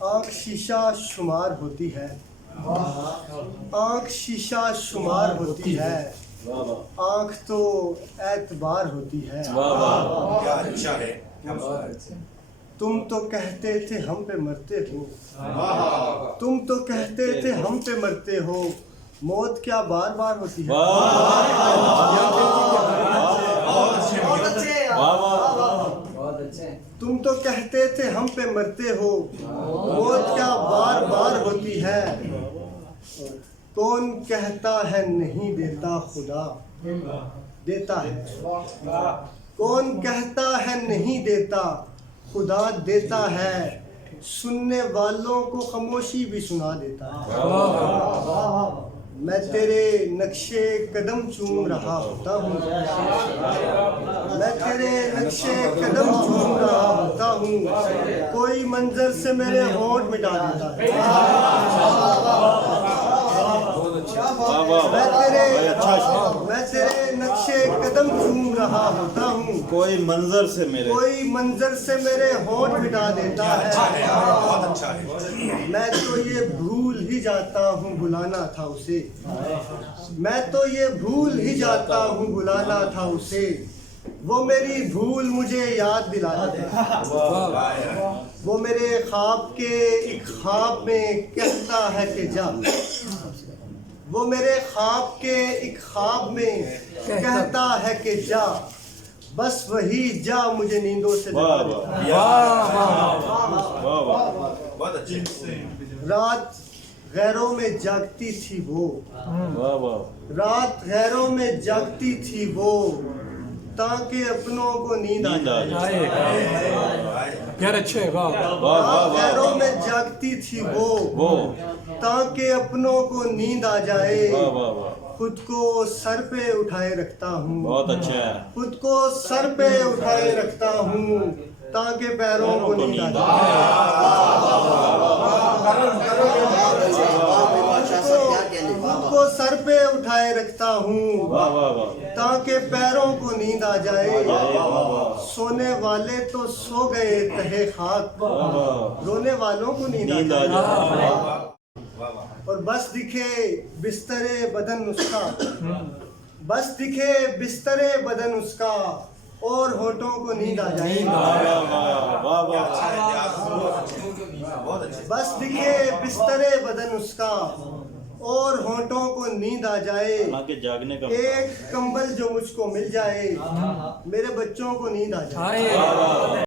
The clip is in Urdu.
آنکھ شیشہ شمار ہوتی ہے، آنکھ شیشہ شمار ہوتی ہے، آنکھ تو اعتبار ہوتی ہے۔ کیا اچھا ہے، تم تو کہتے تھے ہم پہ مرتے ہو، تم تو کہتے تھے ہم پہ مرتے ہو، موت کیا بار بار ہوتی ہے۔ تم تو کہتے تھے ہم پہ مرتے ہو، موت کیا بار بار ہوتی ہے۔ کون کہتا ہے نہیں دیتا، خدا دیتا ہے۔ کون کہتا ہے نہیں دیتا، خدا دیتا ہے۔ سننے والوں کو خاموشی بھی سنا دیتا ہے۔ میں تیرے نقشے قدم چوم رہا ہوتا ہوں، میں تیرے نقشے قدم چوم رہا ہوتا ہوں، کوئی منظر سے میرے ہونٹ مٹا دیتا ہے۔ میں تیرے نقشے قدم چوم رہا ہوتا ہوں، کوئی منظر سے میرے ہونٹ مٹا دیتا ہے۔ بہت اچھا ہے۔ میں تو یہ بھول ہی جاتا ہوں بلانا تھا اسے، میں تو یہ بھول ہی جاتا ہوں بلانا تھا اسے، وہ میری بھول مجھے یاد دلاتا ہے۔ وہ میرے خواب کے ایک خواب میں کہتا ہے کہ جا، وہ میرے خواب کے ایک خواب میں کہتا ہے کہ جا، بس وہی جا مجھے نیندوں سے جگا دیتا ہے۔ بہت اچھے۔ رات غیروں میں جاگتی تھی وہ، رات غیروں میں جاگتی تھی وہ، تاکہ اپنوں کو نیند آ جائے۔ رات غیروں میں جاگتی تھی وہ، تاکہ اپنوں کو نیند آ جائے۔ خود کو سر پہ اٹھائے رکھتا ہوں، بہت اچھا ہے۔ خود کو سر پہ اٹھائے رکھتا ہوں، تاکہ پیروں کو نیند آ جائے۔ خود کو سر پہ اٹھائے رکھتا ہوں، تاکہ پیروں کو نیند آ جائے۔ سونے والے تو سو گئے تہے خاک، رونے والوں کو نیند آ جائے۔ اور بس دکھے بستر بدن اس کا، بس دکھے بستر بدن اس کا، اور ہونٹوں کو نیند آ جائے۔ بس دکھے بستر بدن اس کا، اور ہونٹوں کو نیند آ جائے۔ ایک کمبل جو مجھ کو مل جائے، میرے بچوں کو نیند آ جائے۔